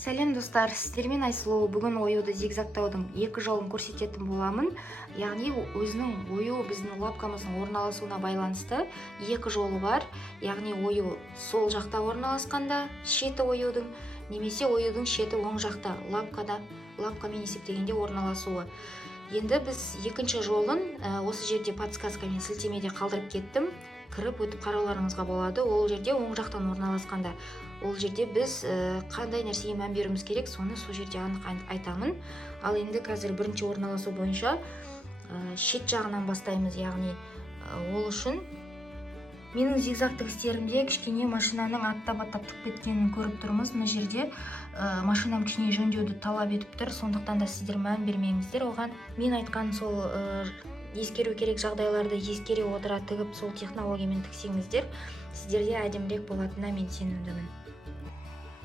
Сәлем достар, сіздермен Айсұлу. Бүгін оюды зигзагтаудың екі жолын көрсететін боламын. Яғни өзінің ою біздің лапкамыздың орналасуына байланысты екі жолы бар. Яғни ою сол жақта орналасқанда шеті оюдың, немесе оюдың шеті оң жақта лапкамен есептегенде орналасуы. Енді біз екінші жолын осы жерде подсказкамен сілтемеде қалдырып кеттім. Кіріп өтіп қарауларыңызға болады. Ол жерде оң жақтан орналасқанда. Ол жерде біз қандай нәрсеге мән беруіміз керек, соны сол жерде анық айтамын. Ал енді қазір бірінші орналасу бойынша шет жағынан бастаймыз. Яғни ол үшін менің зигзагтық істерімде кішкене машинаның аттап тік кеткенін көріп тұрмыз. Мына жерде машинам кішкене жөндеуді талап етіп тұр, сондықтан да сіздер мән бермеңіздер оған. Мен айтқан сол ескеру керек жағдайларды ескере отыра тігіп, сол технологиямен тіксеңіздер, сіздерде әдемірек болатынына мен сенімдімін.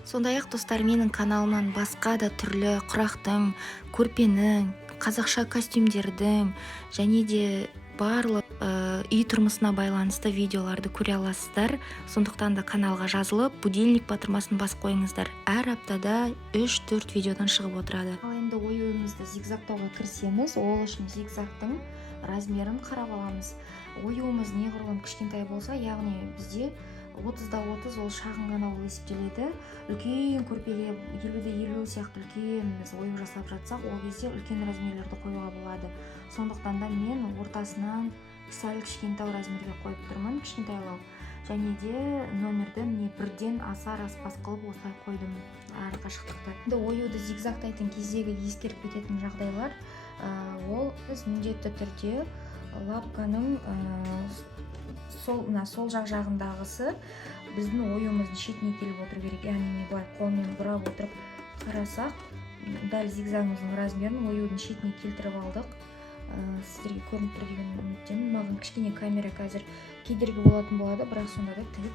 Сондай-ақ достар, менің каналымнан басқа да түрлі құрақтың, көрпенің, қазақша костюмдердің және де барлық үй тұрмысына байланысты видеоларды көре аласыздар. Сондықтан да каналға жазылып, будильник батырмасын басып қойыңыздар. Әр аптада 3-4 видеодан шығып отырады. Ал енді оюымызды зигзагтауға кірісеміз. Ол үшін зигзагтың размерін қарап аламыз. Оюымыз неғұрлым кішкентай болса, яғни бізде 30-30 ол шағын ғана ол есептеледі. Үлкен көрпеге 50-50 сияқты үлкен біз ою жасап жатсақ, ол кезде үлкен размерлерді қоюға болады. Сондықтан да мен ортасынан сәл кішкентау размерге қойып тұрмын, кішкентайлау. Және де номерді міне бірден асар аспас қылып осылай қойдым әр қашықтықты. Енді оюды зигзагтайтын кездегі ескеріп кететін жағдайлар, ол біз міндетті түрде лапканың сол жағындағысы біздің оюымыздың шетіне келіп отыру керек. Яғни былай қолмен бұрап отырып қарасақ, дәл зигзагымыздың размерін оюдың шетіне келтіріп алдық. Сіздерге көрініп тұр деген үміттемін. Маған кішкене камера қазір кедергі болатын болады, бірақ сонда да тігіп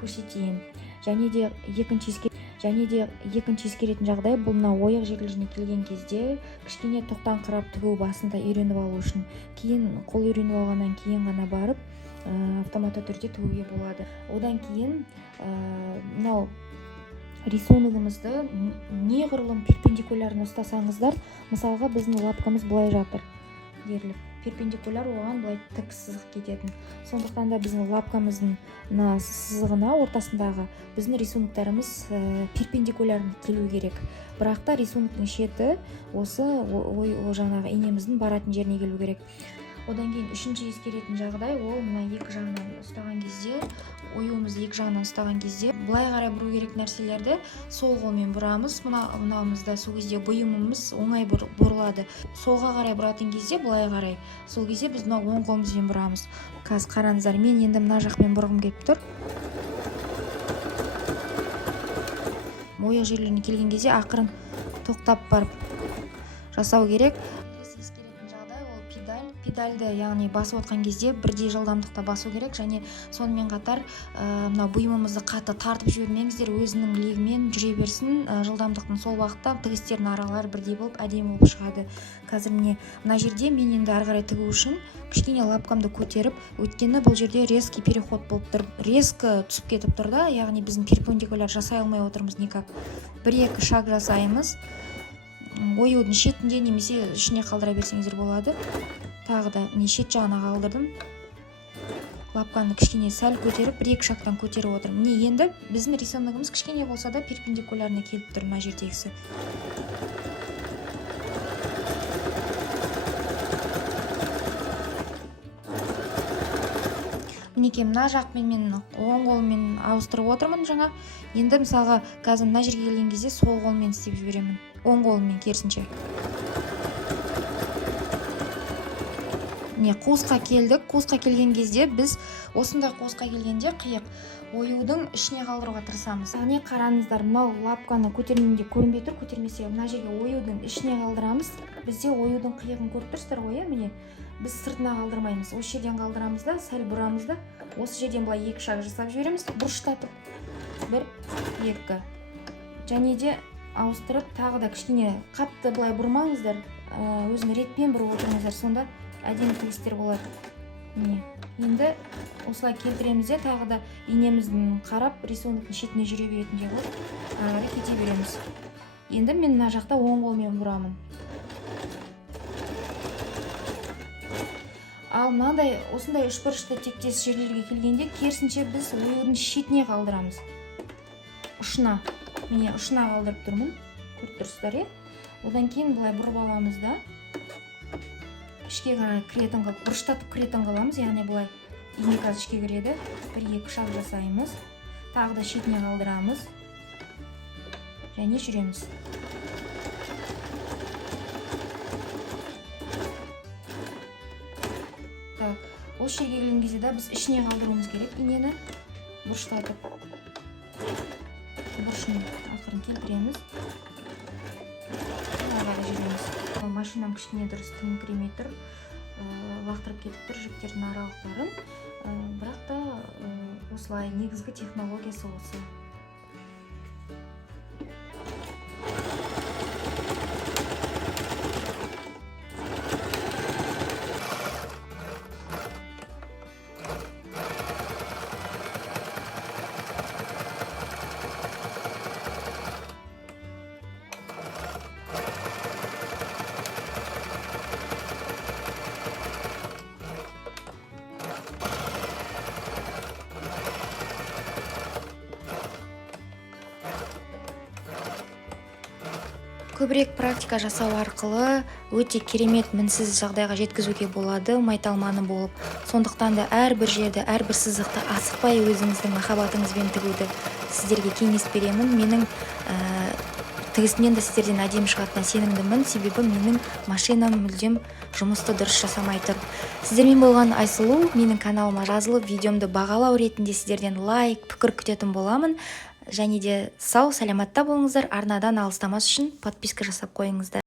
көрсетейін. Және де екінші ескеретін жағдай, бұл мына ойық жерлеріне келген кезде кішкене тоқтаңқырап тігу басында үйреніп алу үшін, кейін қол үйреніп алғаннан кейін ғана барып автоматты түрде тігуге болады. Одан кейін мынау рисуногымызды неғұрлым перпендикулярно ұстасаңыздар, мысалға біздің лапкамыз былай жатыр дерлік, перпендикуляр оған былай тік сызық кететін. Сондықтан да біздің лапкамыздың сызығына ортасындағы біздің рисунктарымыз перпендикулярно келу керек. Бірақ та рисунктың шеті осы жаңағы инеміздің баратын жеріне келу керек. Одан кейін үшінші ескеретін жағдай, ол мына екі жағынан ұстаған кезде, оюымызды екі жағынан ұстаған кезде былай қарай бұру керек нәрселерді сол қолмен бұрамыз. Мынауымызда сол кезде бұйымымыз оңай бұрылады. Солға қарай бұратын кезде былай қарай. Сол кезде біз мына оң қолымызбен бұрамыз. Қазір қараңыздар, мен енді мына жақпен бұрғым келіп тұр. Ойық жерлеріне келген кезде ақырын тоқтап барып жасау керек. Педальді, яғни басып отқан кезде бірдей жылдамдықта басу керек, және сонымен қатар мына бұйымымызды қатты тартып жібермеңіздер, өзінің легімен жүре берсін. Жылдамдықтың сол уақытта тігістердің аралары бірдей болып әдемі болып шығады. Қазір мына жерде мен енді ары қарай тігу үшін кішкене лапкамды көтеріп, өйткені бұл жерде резкий переход болып тұр, резкі түсіп кетіп тұр да, яғни біздің перпендикуляр жасай алмай отырмыз никак. 1-2 шаг жасаймыз. Оюдың шетінде немесе ішіне қалдыра берсеңіздер болады. Тағы да шет жағына қалдырдым. Лапканы кішкене сәл көтеріп, 1-2 шақтан көтеріп отырмын. Енді біздің рисуногымыз кішкене болса да перпендикулярно келіп тұр мына жердегісі. Мінекей мына жақпен мен оң қолмен ауыстырып отырмын жаңа. Енді мысалға қазір мына жерге келген кезде сол қолмен істеп жіберемін. Оң қолмен керісінше. Қуысқа келдік. Қуысқа келген кезде біз осындай қуысқа келгенде қиық оюдың ішіне қалдыруға тырысамыз. Яғни қараңыздар, мынау лапканы көтермейінде көрінбей тұр, көтермесе мына жерге оюдың ішіне қалдырамыз. Бізде оюдың қиығын көріп тұрсыздар ғой, міне. Біз сыртына қалдырмаймыз. Осы жерден қалдырамыз да, сәл бұрамыз да, осы жерден былай 2 шаг жасап жібереміз, бұрыштатып. 1-2. Және де ауыстырып, тағы да кішкене қатты былай бұрмаңыздар, өзін ретпен бұрып отырыңыздар, сонда әдемі тігістер болады. Енді осылай келтіреміз де, тағы да инеміздің қарап рисунктың шетіне жүре беретіндей қылып ары кете береміз. Енді мен мына жақта оң қолмен бұрамын. Ал мынандай осындай үшбұрышты тектес жерлерге келгенде керісінше біз оюдың шетіне қалдырамыз. Ұшына. Міне ұшына қалдырып тұрмын. Көріп тұрсыздар, иә? Одан кейін былай бұрып аламыз да. Ішке қарай кіретін қылып, бұрыштатып кіретін қыламыз. Яғни былай ине қазір ішке кіреді. 1-2 шаг жасаймыз. Тағы да шетіне қалдырамыз. Және жүреміз. Осы жерге келген кезде де біз ішіне қалдыруымыз керек инені. Бұрыштатып бұрышын ақырын келтіреміз. Ары жүреміз. Машинам кішкене дұрыс тіңкіремей тұр. Лақтырып кетіп тұр жүктердің аралықтарын. Бірақ та осылай негізгі технологиясы осы. Көбірек практика жасау арқылы өте керемет мінсіз жағдайға жеткізуге болады, майталманы болып. Сондықтан да әрбір жерді, әрбір сызықты асықпай өзіңіздің махаббатыңызбен тігуді сіздерге кеңес беремін. Менің тігісінен де сіздерден әдемі шығатынына сенімдімін, себебі менің машинам мүлдем жұмысты дұрыс жасамай тұр. Сіздермен болған Айсұлу. Менің каналыма жазылып, видеомды бағалау ретінде сіздерден лайк, пікір күтетін боламын. Және де сау, саламатта болыңыздар. Арнадан алыстамас үшін подписка жасап қойыңыздар.